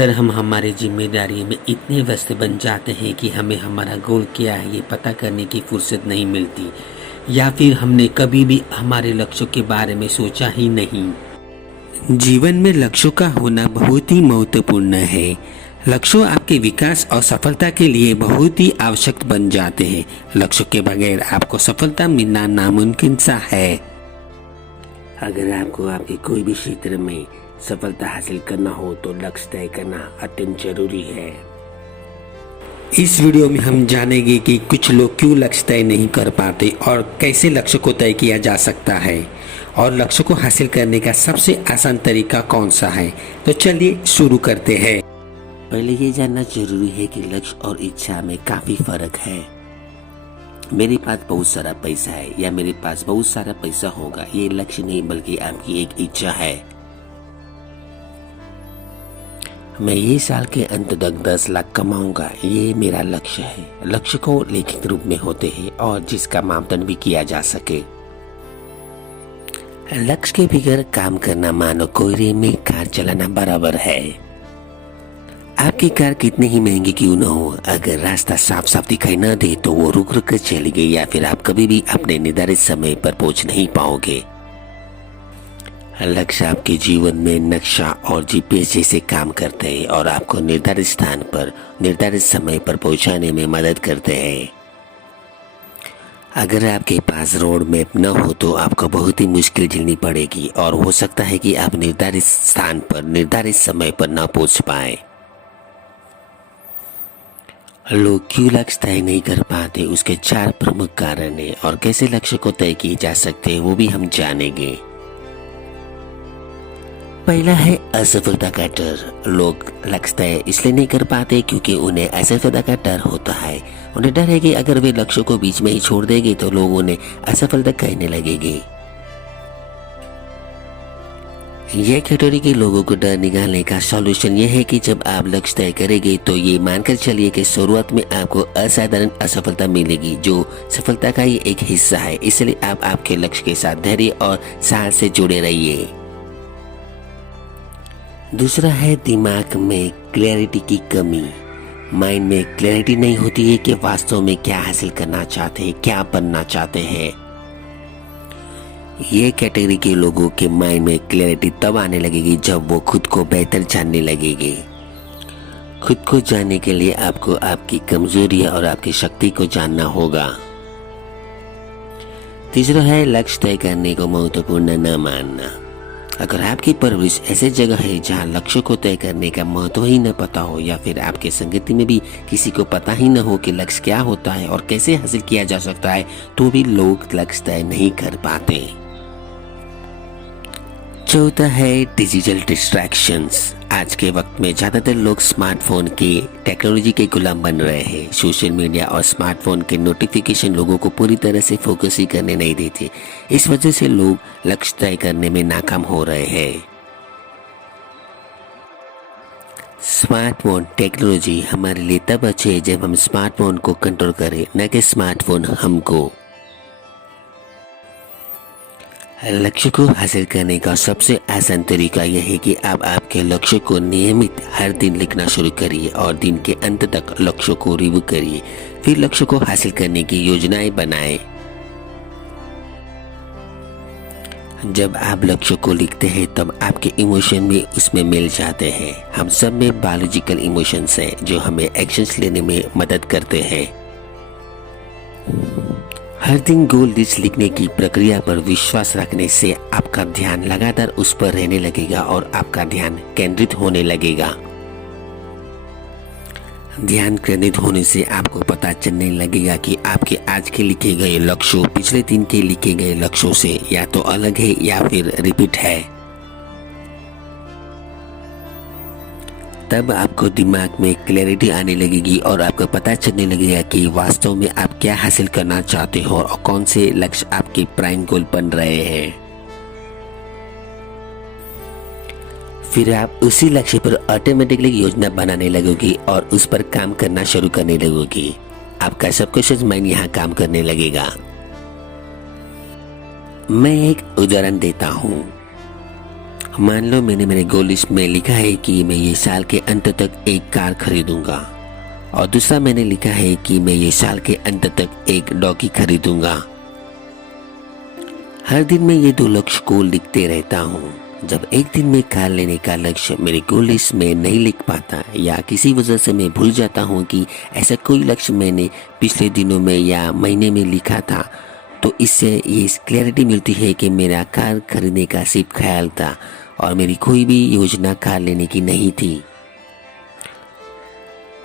अक्सर हम हमारी जिम्मेदारी में इतने व्यस्त बन जाते हैं कि हमें हमारा गोल क्या है ये पता करने की फुर्सत नहीं मिलती, या फिर हमने कभी भी हमारे लक्ष्यों के बारे में सोचा ही नहीं। जीवन में लक्ष्यों का होना बहुत ही महत्वपूर्ण है। लक्ष्य आपके विकास और सफलता के लिए बहुत ही आवश्यक बन जाते हैं। लक्ष्य के बगैर आपको सफलता मिलना नामुमकिन सा है। अगर आपको आपके कोई भी क्षेत्र में सफलता हासिल करना हो तो लक्ष्य तय करना अत्यंत जरूरी है। इस वीडियो में हम जानेंगे कि कुछ लोग क्यों लक्ष्य तय नहीं कर पाते और कैसे लक्ष्य को तय किया जा सकता है, और लक्ष्य को हासिल करने का सबसे आसान तरीका कौन सा है। तो चलिए शुरू करते हैं। पहले ये जानना जरूरी है कि लक्ष्य और इच्छा में काफी फर्क है। मेरे पास बहुत सारा पैसा है या मेरे पास बहुत सारा पैसा होगा, ये लक्ष्य नहीं बल्कि आपकी एक इच्छा है। मैं ये साल के अंत तक 10 लाख कमाऊंगा, ये मेरा लक्ष्य है। लक्ष्य को लिखित रूप में होते हैं और जिसका मापदंड भी किया जा सके। लक्ष्य के बगैर काम करना मानो कोयले में कार चलाना बराबर है। आपकी कार कितनी ही महंगी क्यों न हो, अगर रास्ता साफ साफ दिखाई न दे तो वो रुक रुक कर चलेगी या फिर आप कभी भी अपने निर्धारित समय पर पहुंच नहीं पाओगे। लक्ष्य आपके जीवन में नक्शा और जीपीएस जैसे काम करते हैं और आपको निर्धारित स्थान पर निर्धारित समय पर पहुंचाने में मदद करते हैं। अगर आपके पास रोड मैप न हो तो आपको बहुत ही मुश्किल झेलनी पड़ेगी और हो सकता है कि आप निर्धारित स्थान पर निर्धारित समय पर न पहुंच पाए। लोग क्यों लक्ष्य तय नहीं कर पाते, उसके 4 प्रमुख कारण हैं और कैसे लक्ष्य को तय किए जा सकते हैं वो भी हम जानेंगे। पहला है असफलता का डर। लोग लक्ष्य तय इसलिए नहीं कर पाते क्योंकि उन्हें असफलता का डर होता है। उन्हें डर है कि अगर वे लक्ष्य को बीच में ही छोड़ देंगे तो लोग उन्हें असफलता कहने लगेंगे। यह कैटेगरी के लोगों को डर निकालने का सॉल्यूशन यह है कि जब आप लक्ष्य तय करेंगे तो ये मानकर चलिए कि शुरुआत में आपको असाधारण असफलता मिलेगी, जो सफलता का ही एक हिस्सा है। इसलिए आप आपके लक्ष्य के साथ धैर्य और साहस से जुड़े रहिए। दूसरा है दिमाग में क्लैरिटी की कमी। माइंड में क्लैरिटी नहीं होती है कि वास्तव में क्या हासिल करना चाहते हैं, क्या बनना चाहते हैं। ये कैटेगरी के लोगों के माइंड में क्लैरिटी तब आने लगेगी जब वो खुद को बेहतर जानने लगेंगे। खुद को जानने के लिए आपको आपकी कमजोरी और आपकी शक्ति को जानना होगा। तीसरा है लक्ष्य तय करने को महत्वपूर्ण न मानना। अगर आपकी परवरिश ऐसी जगह है जहां लक्ष्य को तय करने का महत्व ही न पता हो, या फिर आपके संगति में भी किसी को पता ही न हो कि लक्ष्य क्या होता है और कैसे हासिल किया जा सकता है, तो भी लोग लक्ष्य तय नहीं कर पाते। चौथा है डिजिटल डिस्ट्रैक्शंस। आज के वक्त में ज्यादातर लोग स्मार्टफोन की टेक्नोलॉजी के गुलाम बन रहे हैं। सोशल मीडिया और स्मार्टफोन के नोटिफिकेशन लोगों को पूरी तरह से फोकस ही करने नहीं देते। इस वजह से लोग लक्ष्य तय करने में नाकाम हो रहे हैं। स्मार्टफोन टेक्नोलॉजी हमारे लिए तब अच्छी है जब हम स्मार्टफोन को कंट्रोल करें, न कि स्मार्टफोन हमको। लक्ष्य को हासिल करने का सबसे आसान तरीका यह है कि आप आपके लक्ष्य को नियमित हर दिन लिखना शुरू करिए और दिन के अंत तक लक्ष्य को रिव्यू करिए। फिर लक्ष्य को हासिल करने की योजनाएं बनाएं। जब आप लक्ष्य को लिखते हैं तब आपके इमोशन भी उसमें मिल जाते हैं। हम सब में बायोलॉजिकल इमोशंस हैं जो हमें एक्शंस लेने में मदद करते हैं। हर दिन गोल लिस्ट लिखने की प्रक्रिया पर विश्वास रखने से आपका ध्यान लगातार उस पर रहने लगेगा और आपका ध्यान केंद्रित होने लगेगा। ध्यान केंद्रित होने से आपको पता चलने लगेगा कि आपके आज के लिखे गए लक्ष्य पिछले दिन के लिखे गए लक्ष्यों से या तो अलग है या फिर रिपीट है। तब आपको दिमाग में क्लैरिटी आने लगेगी और आपको पता चलने लगेगा कि वास्तव में आप क्या हासिल करना चाहते हो और कौन से लक्ष्य आपके प्राइम गोल बन रहे हैं। फिर आप उसी लक्ष्य पर ऑटोमेटिकली योजना बनाने लगोगी और उस पर काम करना शुरू करने लगोगी। आपका सबकॉन्शियस माइंड यहाँ काम करने लगेगा। मैं एक उदाहरण देता हूँ। मान लो मैंने मेरे गोल लिस्ट में लिखा है कि मैं ये साल के अंत तक एक कार खरीदूंगा, और दूसरा मैंने लिखा है कि मैं ये साल के अंत तक एक डॉगी खरीदूंगा। हर दिन मैं ये 2 लक्ष्य को लिखते रहता हूँ। जब एक दिन मैं कार लेने का लक्ष्य मेरे गोल लिस्ट में नहीं लिख पाता या किसी वजह से मैं भूल जाता हूँ कि ऐसा कोई लक्ष्य मैंने पिछले दिनों में या महीने में लिखा था, तो इससे ये क्लैरिटी मिलती है कि मेरा कार खरीदने का सिर्फ ख्याल था और मेरी कोई भी योजना कार लेने की नहीं थी।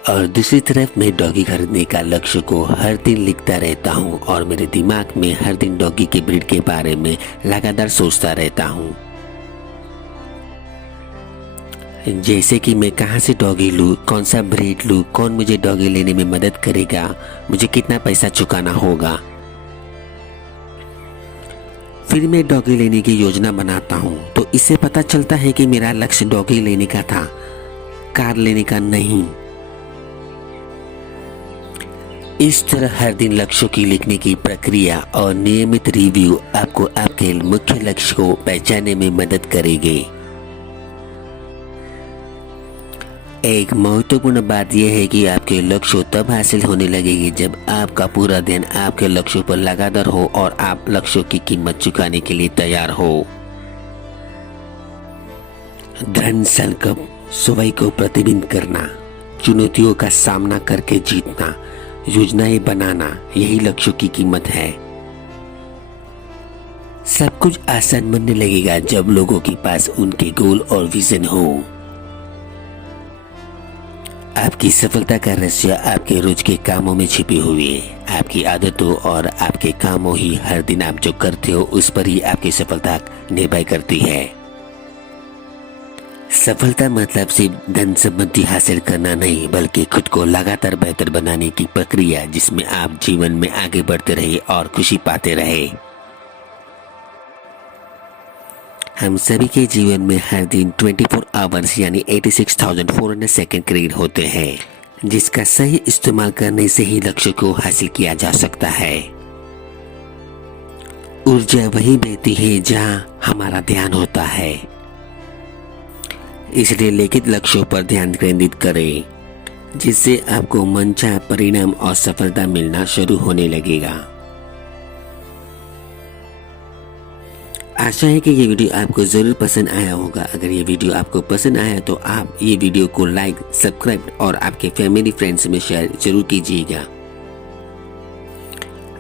और दूसरी तरफ मैं डॉगी खरीदने का लक्ष्य को हर दिन लिखता रहता हूँ और मेरे दिमाग में हर दिन डॉगी के ब्रीड के बारे में लगातार सोचता रहता हूँ, जैसे कि मैं कहाँ से डॉगी लूँ, कौन सा ब्रीड लूँ, कौन मुझे डॉगी लेने में मदद करेगा, मुझे कितना पैसा चुकाना होगा। फिर मैं डॉगी लेने की योजना बनाता हूँ, तो इससे पता चलता है कि मेरा लक्ष्य डॉगी लेने का था, कार लेने का नहीं। इस तरह हर दिन लक्ष्यों की लिखने की प्रक्रिया और नियमित रिव्यू आपको आपके मुख्य लक्ष्य को पहचानने में मदद करेगी। एक महत्वपूर्ण बात यह है कि आपके लक्ष्य तब हासिल होने लगेगी जब आपका पूरा ध्यान आपके लक्ष्यों पर लगातार हो और आप लक्ष्यों की कीमत चुकाने के लिए तैयार हो। दृढ़ संकल्प, स्वयं को प्रतिबिंबित करना, चुनौतियों का सामना करके जीतना, योजनाएं बनाना, यही लक्ष्यों की कीमत है। सब कुछ आसान बनने लगेगा जब लोगों के पास उनके गोल और विजन हो। आपकी सफलता का रहस्य आपके रोज के कामों में छिपी हुई है। आपकी आदतों और आपके कामों ही हर दिन आप जो करते हो उस पर ही आपकी सफलता निर्भर करती है। सफलता मतलब सिर्फ धन संपत्ति हासिल करना नहीं, बल्कि खुद को लगातार बेहतर बनाने की प्रक्रिया, जिसमें आप जीवन में आगे बढ़ते रहे और खुशी पाते रहे। हम सभी के जीवन में हर दिन 24 आवर्स यानी 86,400 सेकंड क्रेडिट होते हैं, जिसका सही इस्तेमाल करने से ही लक्ष्य को हासिल किया जा सकता है। ऊर्जा वही बहती है जहां हमारा ध्यान होता है। इसलिए लिखित लक्ष्यों पर ध्यान केंद्रित करें, जिससे आपको मनचाहा परिणाम और सफलता मिलना शुरू होने लगेगा। आशा है कि ये वीडियो आपको ज़रूर पसंद आया होगा। अगर ये वीडियो आपको पसंद आया तो आप ये वीडियो को लाइक, सब्सक्राइब और आपके फैमिली फ्रेंड्स में शेयर जरूर कीजिएगा।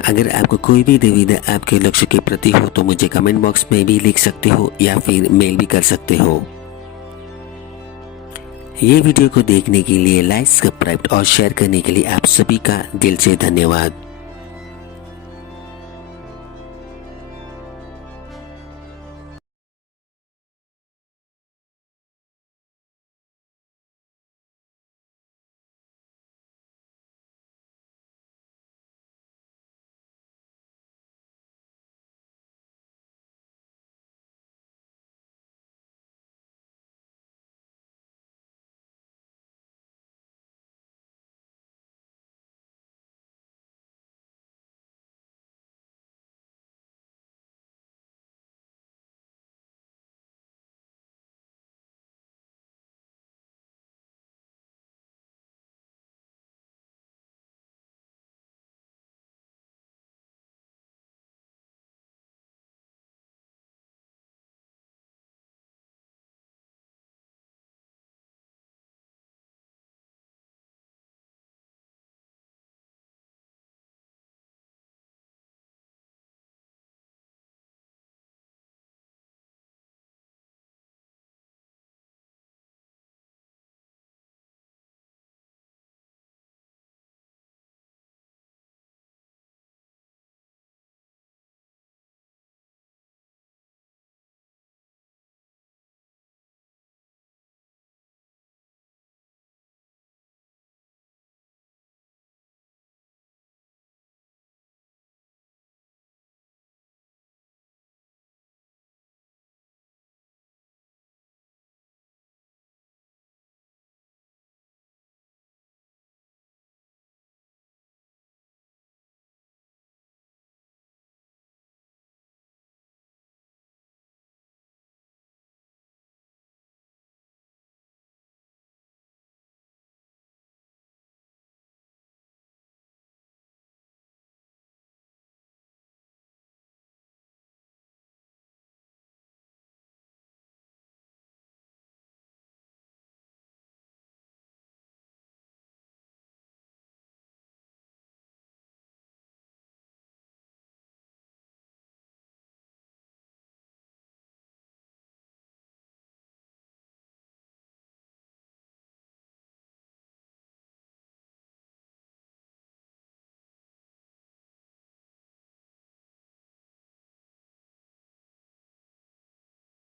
अगर आपको कोई भी दुविधा आपके लक्ष्य के प्रति हो तो मुझे कमेंट बॉक्स में भी लिख सकते हो या फिर मेल भी कर सकते हो। ये वीडियो को देखने के लिए, लाइक, सब्सक्राइब और शेयर करने के लिए आप सभी का दिल से धन्यवाद।